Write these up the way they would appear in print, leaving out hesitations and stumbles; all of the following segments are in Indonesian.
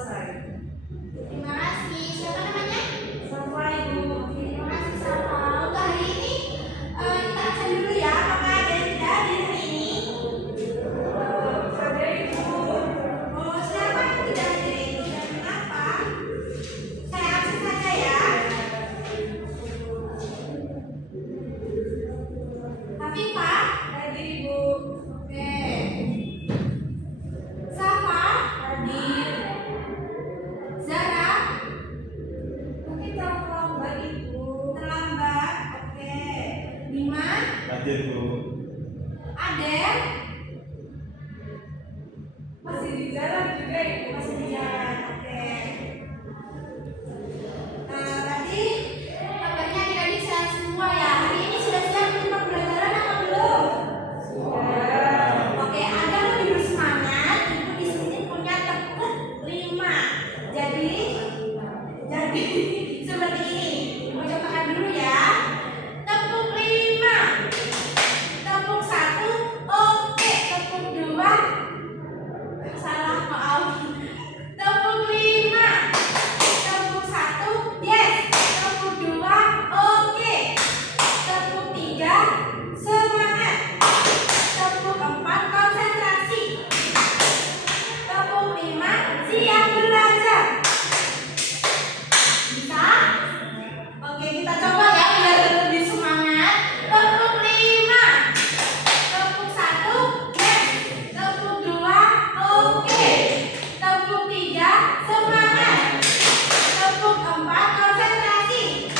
selesai. Terima kasih. Siapa namanya? Safa, Ibu. Terima kasih Safa. Untuk hari ini kita absen dulu ya. Apakah ada yang tidak hadir hari ini? Ada Ibu. Oh, siapa yang tidak hadir ini dan kenapa? Saya absen saja ya. Hafifah? Hadir Ibu. Oke. Safa? Hadir. Zara? Mungkin terlambat Ibu. Terlambat? Oke. Bima? Hadir Bu. Adel? Masih di jalan juga Ibu. Masih di jalan. Oke. Nah, tadi kabarnya adik-adik sehat semua ya. Hari ini sudah siap untuk pembelajaran apa belum? Sudah. Oke, agar lebih bersemangat, Ibu di sini punya tepuk 5. Jadi seperti ini. Ibu contohkan dulu ya. Tepuk 5. Tepuk 1, oke. Tepuk 2, salah, maaf. Tepuk 5. Tepuk 1, yes. Tepuk 2, oke. Tepuk 3, semangat. Tepuk 4, konsentrasi. Tepuk 5, siap belajar. Bisa? Oke, kita coba ya biar lebih semangat. Tepuk 5. Tepuk 1, yes. Tepuk 2, oke. Tepuk 3, semangat. Tepuk 4, konsentrasi.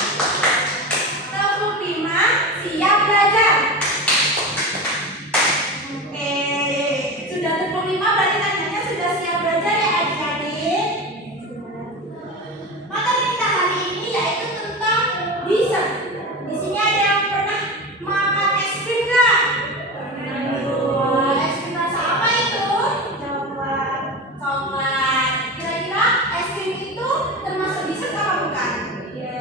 Tepuk 5, siap belajar. Oke, sudah tepuk 5 berarti tandanya sudah siap belajar ya adik-adik. Materi kita hari ini yaitu tentang dessert. Di sini ada yang pernah makan es krim nggak? Wah, es krim rasa apa itu? Coklat. Coklat. Kira-kira es krim itu termasuk dessert apa bukan? Iya.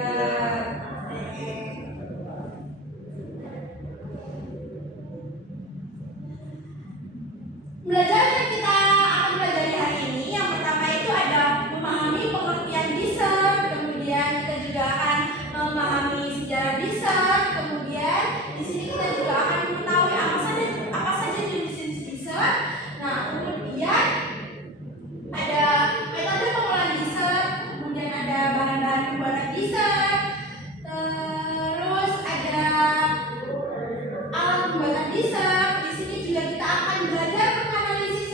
Pembelajaran yang kita akan pelajari hari ini yang pertama itu ada memahami pengertian dessert, kemudian kita juga akan memahami sejarah dessert, kemudian di sini kita juga akan mengetahui apa saja jenis dessert. Nah, kemudian ada metode pengolahan dessert, kemudian ada bahan-bahan pembuatan dessert, terus ada alat pembuatan dessert. Di sini juga kita akan belajar menganalisis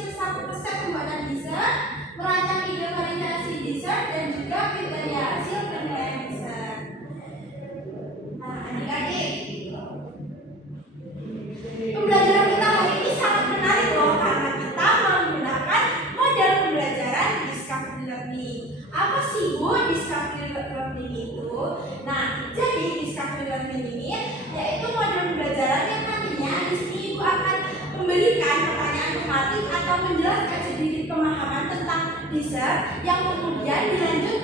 resep pembuatan dessert, merancang ide variasi dessert, dan juga kriteria hasil penilaian dessert. Nah, adik-adik, pembelajaran kita hari ini sangat menarik loh karena kita menggunakan model pembelajaran Discovery Learning. Apa sih Bu Discovery Learning itu? Nah, jadi Discovery Learning ini yaitu model pembelajaran yang nantinya di sini Ibu akan memberikan pertanyaan tematik atau menjelaskan sedikit pemahaman tentang dessert yang kemudian dilanjut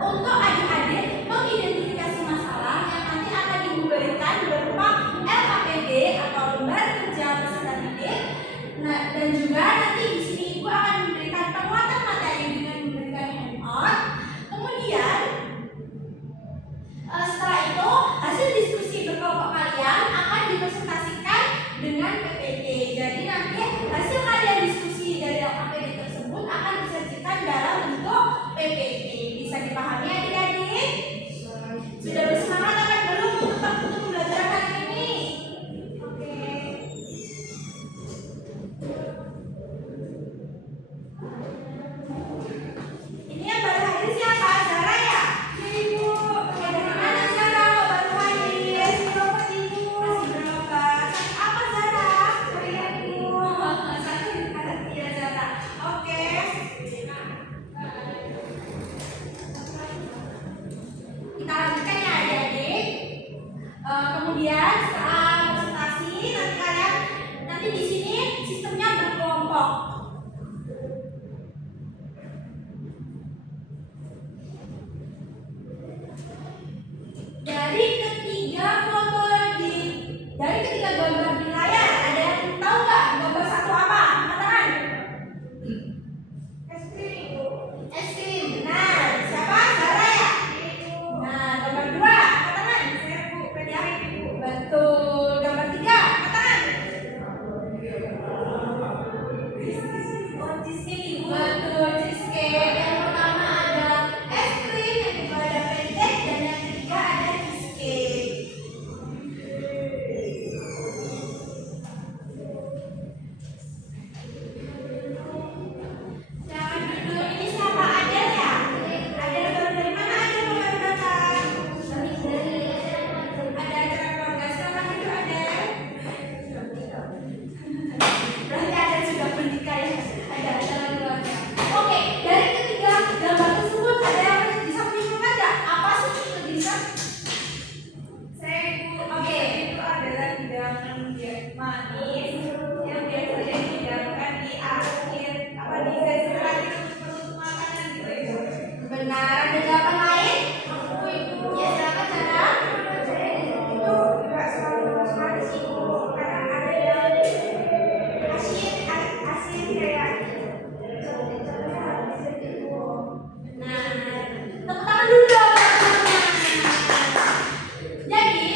untuk adik-adik mengidentifikasi masalah yang nanti akan Ibu berikan berupa LKPD atau lembar kerja peserta didik. Nah, dan juga nanti di sini Ibu akan memberikan penguatan materi dengan memberikan handout. Kemudian setelah itu hasil diskusi berkelompok kalian akan dipresentasikan dengan PPT. Jadi nanti hasil kalian diskusi dari LKPD tersebut akan disajikan dalam bentuk PPT. Bisa dipahami adik-adik? Sudah bersemangat apa belum untuk pembelajaran kali manis yang biasanya dihidangkan di akhir di sesi terakhir untuk makanan gitu Ibu. Benar, ada jawaban lain? Ya, silakan Cara. Itu nggak selalu manis Ibu, kadang ada yang asin kayak contohnya habis Ibu. Nah, tepuk tangan dulu dong teman-teman. Jadi,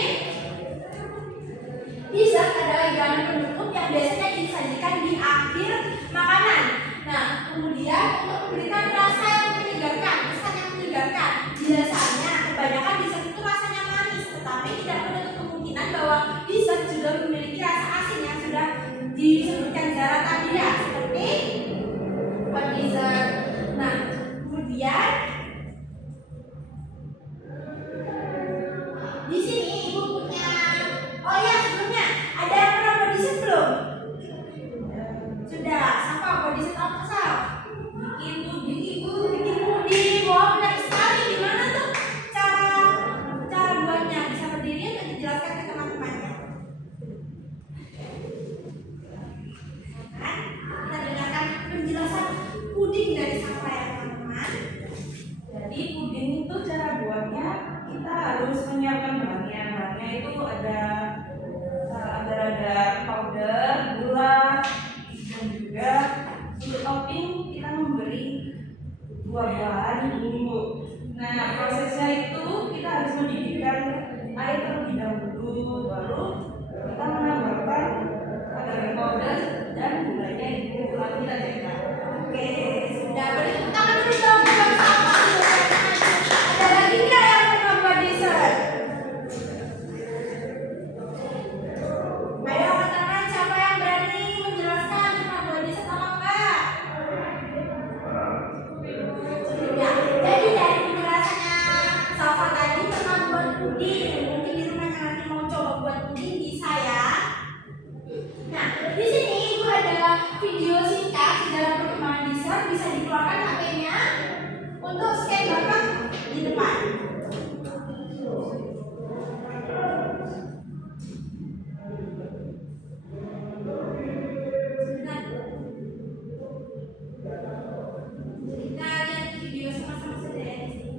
dessert adalah hidangan penutup yang biasanya disajikan di akhir makanan. Nah, kemudian untuk memberikan rasa yang menyegarkan, kesan yang menyegarkan. Biasanya kebanyakan dessert itu rasanya manis, tetapi tidak menutup kemungkinan bahwa dessert juga memiliki rasa asin yang sudah disebutkan Zara tadi ya, seperti dessert. Nah, kemudian di sini Ibu punya, oh ya sebelumnya ada yang pernah buat dessert belum? Sudah, siapa buat dessert apa Sal? Bikin puding Ibu, bikin puding. Wah benar sekali. Gimana tuh cara buatnya? Bisa berdiri dan dijelaskan ke teman-temannya. Nah, kita dengarkan penjelasan puding dari sang layar teman-teman. Jadi puding itu cara buatnya kita harus menyiapkan bahannya. Bahannya itu ada powder, gula, dan juga untuk topping kita memberi buah-buahan ini Bu. Nah prosesnya itu kita harus mendidihkan air terlebih dahulu, baru kita menambahkan powder dan gulanya itu lalu kita cetak. Oke, sudah boleh tepuk tangan dulu dong buat sama. Ada lagi nggak yang pernah buat dessert? Ayo teman-teman, siapa yang berani menjelaskan pernah buat dessert apa enggak? Ya, jadi dari penjelasannya Safa tadi pernah buat puding. Mungkin di rumah nanti mau coba buat puding bisa ya. Nah, di sini Ibu ada video singkat dalam perkembangan dessert, bisa dikeluarkan HP-nya untuk scan barcode di depan. Kita lihat video sama-sama saja ya di sini.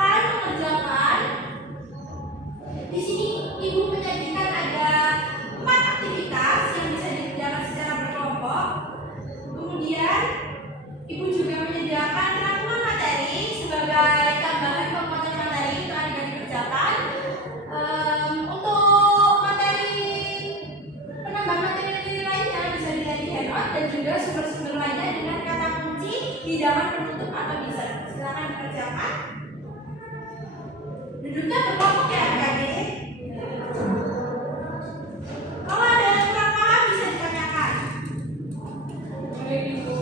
akan mengerjakan. Di sini ibu menyajikan ada 4 aktivitas yang bisa dikerjakan secara berkelompok. Kemudian ibu juga menyediakan rangkuman materi sebagai tambahan penguatan materi untuk adik dikerjakan. Untuk materi penambahan materi lainnya bisa dilihat di handout dan juga sumber-sumber lainnya dengan kata kunci di halaman penutup atau bisa. Silakan dikerjakan. Duduknya berkelompok ya adik-adik. Kalau ada yang kurang paham bisa ditanyakan. Baik, Ibu.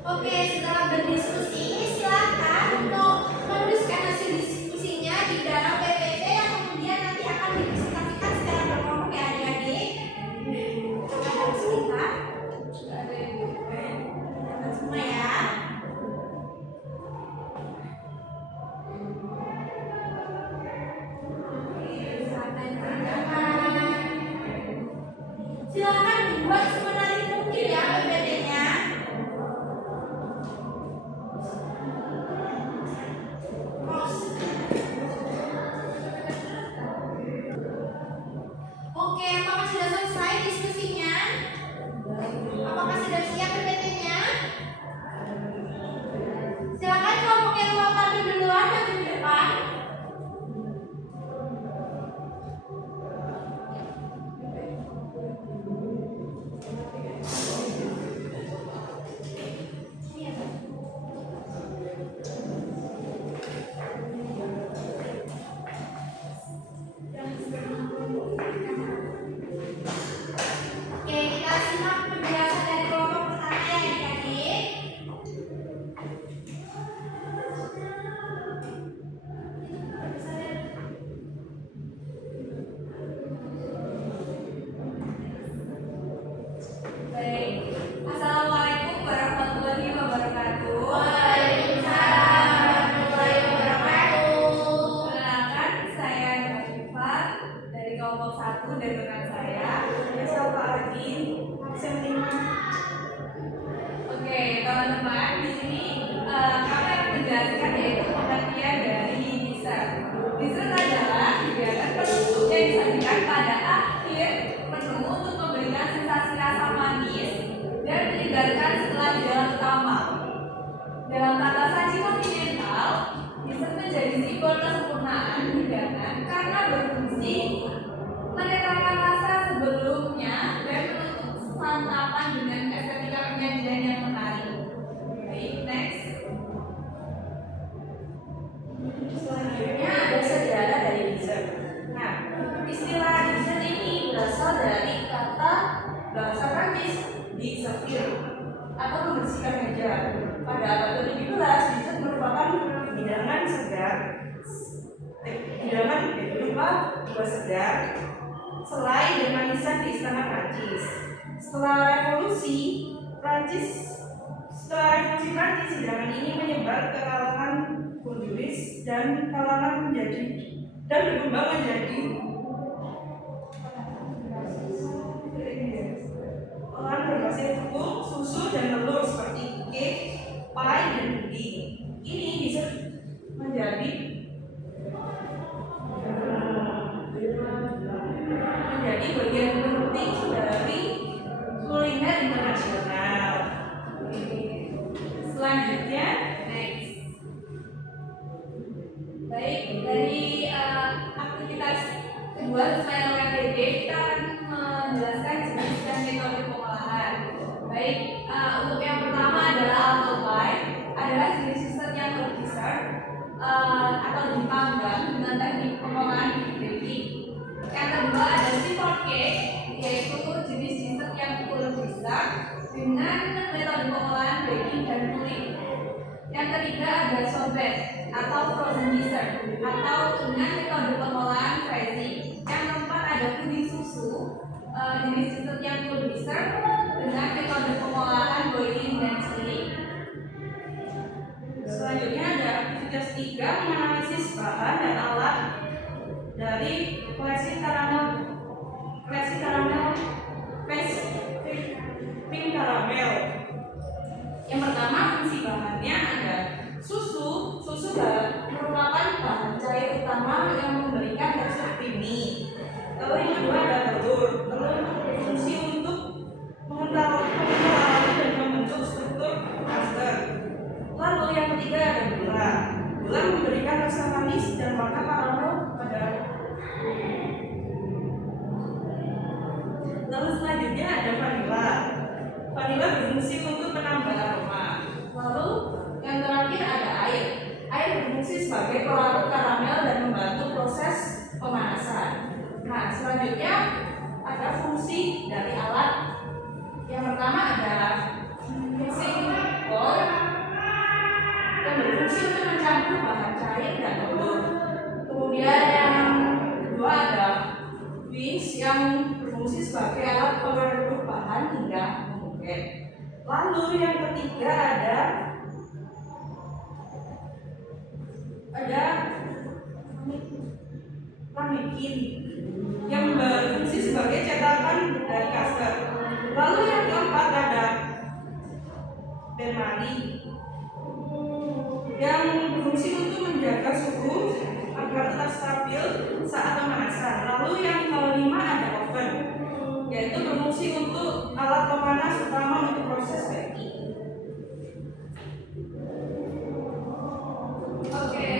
Oke, setelah berdiskusi, silakan untuk menuliskan hasil diskusinya di dalam PPT yang kemudian nanti akan dipresentasikan secara berkelompok ya adik-adik. Ada sebentar. Ada semua ya. Silakan dibuat semenarik mungkin ya PPT-nya. Oke, apakah sudah selesai diskusinya? Apakah sudah siap PPT-nya? Silakan kelompok yang mau tampil duluan maju ke depan. Oke, kita simak penjelasan dari kelompok pertama ya adik-adik. Baik. Assalamualaikum warahmatullahi wabarakatuh. Waalaikumsalam warahmatullahi wabarakatuh. Perkenalkan, saya Syafiqah dari kelompok 1 dan rekan saya. Saya Pak Agin. Bisa menyimak. Oke, teman-teman, di sini kami akan menjelaskan yaitu pengertian dari dessert. Dessert adalah hidangan penutup yang disajikan pada akhir menu untuk memberikan sensasi rasa manis dan menyegarkan setelah jalan utama. Dalam tata saji kontinental, dessert menjadi simbol kesempurnaan hidangan karena berfungsi menetapkan rasa sebelumnya dan menutup santapan dengan estetika penyajian yang menarik. Baik, next. Selanjutnya ada sejarah dari dessert. Nah, istilah dessert ini berasal dari kata bahasa Prancis disservir atau membersihkan meja. Pada abad ke-17, dessert merupakan hidangan segar, hidangan berupa buah segar, selai dan manisan di istana Prancis. Setelah revolusi Prancis, hidangan ini menyebar ke kalangan bourgeois dan kalangan dan berkembang menjadi olahan berbasis tepung, susu dan telur seperti cake, pie, dan puding. Ini bisa menjadi bagian penting dari kuliner internasional. Selanjutnya, next. Baik, dari aktivitas kedua sesuai dengan PPT, kita akan menjelaskan jenis dan metode pengolahan. Baik, untuk yang pertama adalah apple pie, adalah jenis dessert yang dessert atau dipanggang dengan teknik pengolahan baking. cake, yaitu jenis dessert yang full dessert dengan metode pengolahan baking dan cooling. Yang ketiga ada sorbet atau frozen dessert atau dengan metode pengolahan freezing. Yang keempat ada puding susu, jenis dessert yang full dessert dengan metode pengolahan boiling dan chilling. Selanjutnya ada aktivitas 3 menganalisis bahan dan alat dari koleksi karamel pink karamel. Yang pertama fungsi bahannya ada susu merupakan bahan cair utama yang memberikan tekstur creamy. Lalu yang kedua ada telur berfungsi untuk mengental dan membentuk struktur cluster. Lalu yang ketiga ada gula memberikan rasa manis dan warna karamel pada. Lalu selanjutnya ada vanila berfungsi untuk menambah aroma. Lalu yang terakhir ada air berfungsi sebagai pelarut karamel dan membantu proses pemanasan. Nah, selanjutnya ada fungsi dari alat. Yang pertama ada mixing bowl yang berfungsi untuk mencampur bahan cair dan telur. Kemudian yang kedua ada whisk yang berfungsi sebagai alat pengaduk bahan hingga mengungkep. Lalu yang ketiga ada ramekin yang berfungsi sebagai cetakan dari caster. Lalu yang keempat ada benmari yang berfungsi untuk menjaga suhu agar tetap stabil saat pemanasan. Lalu yang kelima ada oven, yaitu berfungsi untuk alat pemanas utama untuk proses baking. Oke,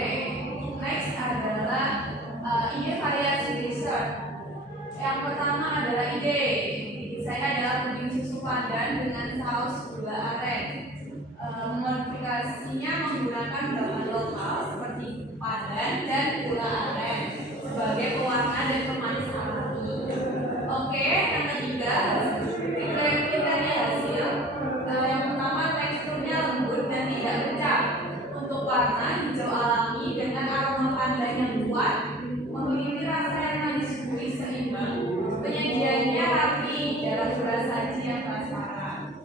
next adalah ide variasi dessert. Yang pertama adalah ide saya adalah puding susu pandan dengan saus gula aren. Modifikasinya menggunakan bahan lokal seperti pandan dan gula aren sebagai pewarna dan pemanis alami. Oke, yang ketiga kriteria hasil. Yang pertama teksturnya lembut dan tidak pecah. Untuk warna hijau alami dengan aroma pandan yang kuat, memiliki rasa yang manis gurih seimbang. Penyajiannya rapi dalam gelas saji yang transparan.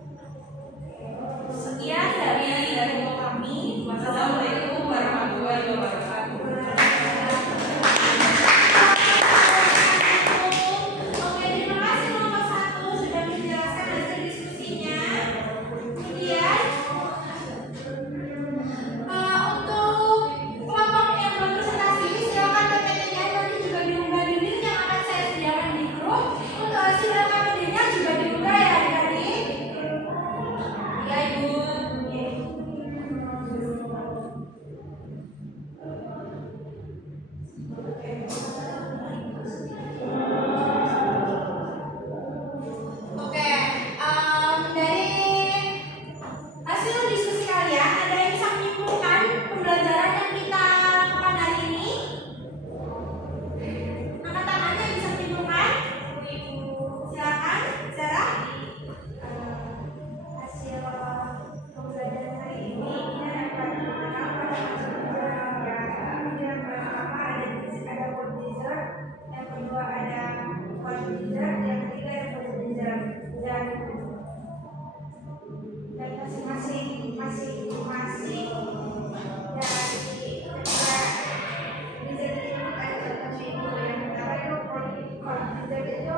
Sekian dari kami. Wassalamualaikum warahmatullahi wabarakatuh. Oke, terima kasih nomor 1 sudah menjelaskan hasil diskusinya. Kemudian untuk kelompok yang belum presentasi, silakan PPT-nya nanti juga diunggah di link yang akan saya sediakan di grup. Untuk hasil KPD-nya juga diunggah ya adik-adik. Ya Ibu. Oke, dari hasil diskusi kalian ada yang bisa menyimpulkan pembelajaran yang kita lakukan hari ini? Angkat tangannya yang bisa menyimpulkan. Silakan, Zara. Hasil pembelajaran hari ini kita dapat mengenal pada masuk yang pertama ada food dessert, yang kedua ada white dessert, yang ketiga ada frozen dessert dan masing-masing dari ketiga dessert itu ada contohnya itu. Yang pertama itu cold dessert itu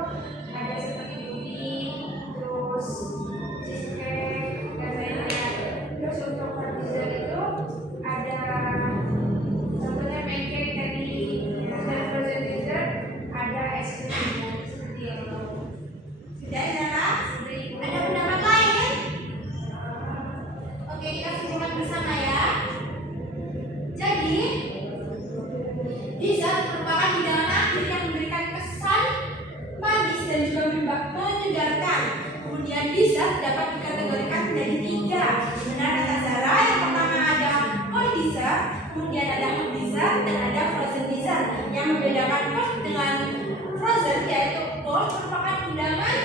ada seperti puding, terus cheesecake dan lain-lain. Terus untuk hot dessert itu ada contohnya pancake tadi, dan frozen dessert ada es krim seperti itu. Sudah Zara? Ada pendapat lain? Oke, kita simpulkan bersama ya. Jadi, dessert merupakan hidangan akhir yang memberikan kesan manis dan juga menyegarkan. Kemudian dessert dapat dikategorikan menjadi 3. Benar kata Zara, yang pertama ada cold dessert, kemudian ada hot dessert, dan ada frozen dessert. Yang membedakan cold dengan frozen yaitu cold board merupakan hidangan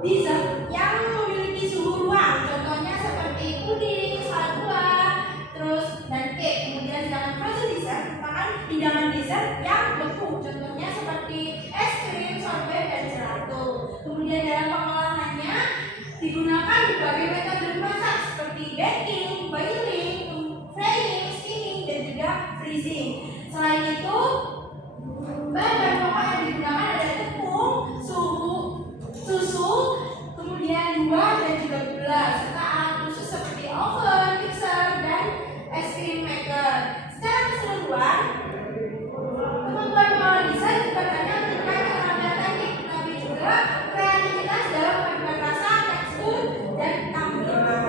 dessert yang memiliki suhu ruang. Contohnya seperti puding, salad buah, terus dan cake. Kemudian sedangkan frozen dessert merupakan hidangan dessert yang beku. Contohnya seperti es krim, sorbet, dan gelato. Kemudian dalam pengolahannya digunakan berbagai metode memasak seperti baking, boiling, frying, steaming, dan juga freezing. Selain itu, bahan pokok yang digunakan adalah tepung, susu, kemudian buah dan juga gula, serta alat khusus seperti oven, mixer, dan es krim maker. Secara keseluruhan, kemampuan mengolah desain bukan hanya menunjukkan keterampilan teknik, tetapi juga kreativitas dalam paduan rasa, tekstur, dan tampilan.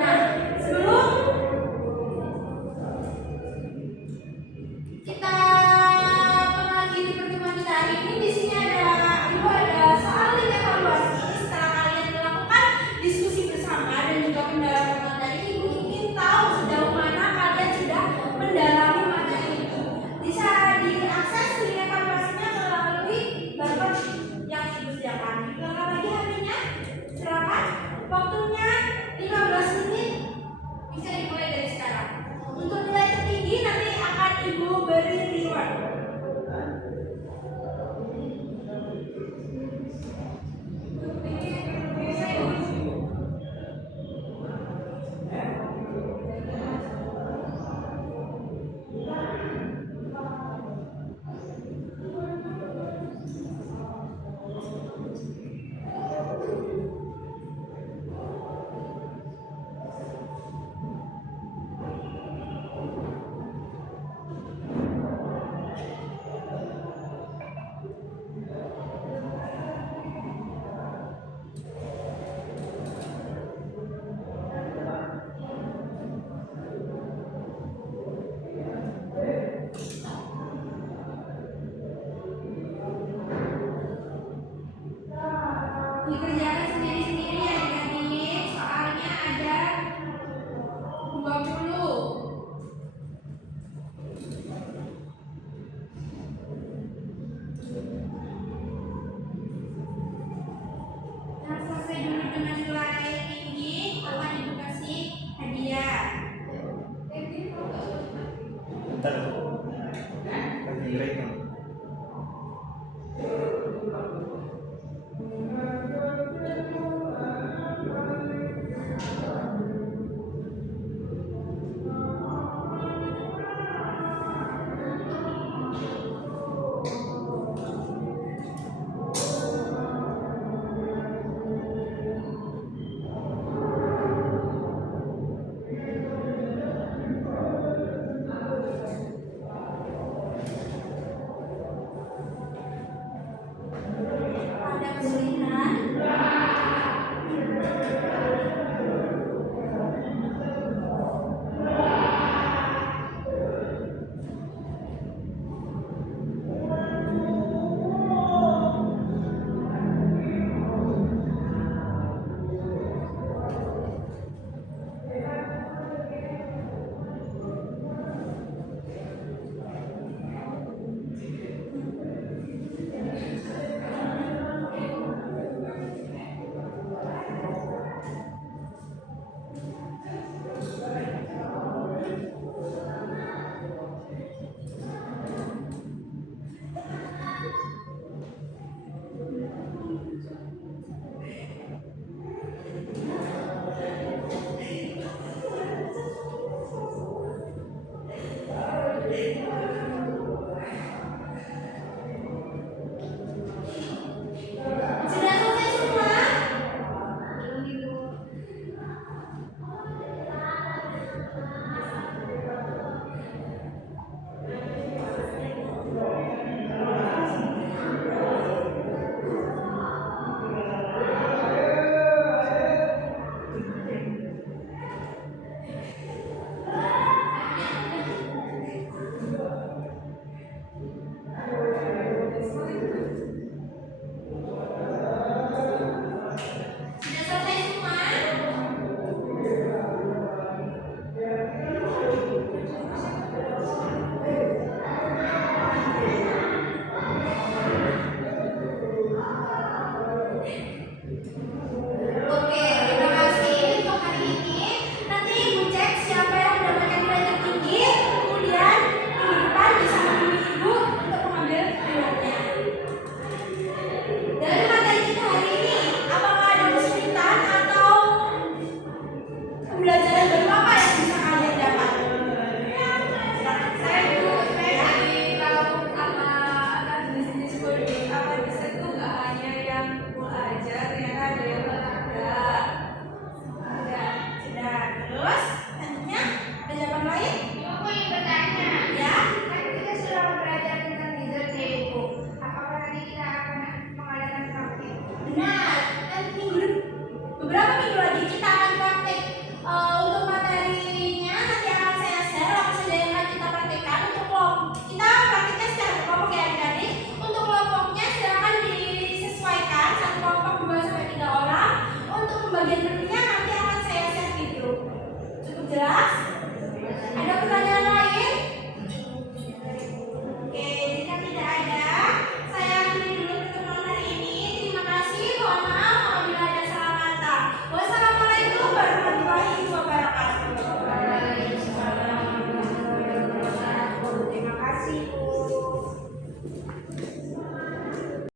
Nah, sebelum kita mengakhiri pertemuan kita hari ini, di sini ada soal link evaluasi. Setelah kalian melakukan diskusi bersama dan juga pendalaman materi, Ibu ingin tahu sejauh mana kalian sudah mendalami materi ini. Bisa diakses link evaluasinya melalui barcode yang Ibu sediakan. Silakan lagi HP-nya. Silakan. Waktunya 15 menit. Bisa dimulai dari sekarang. Untuk nilai tertinggi nanti akan Ibu beri reward. Dikerjakan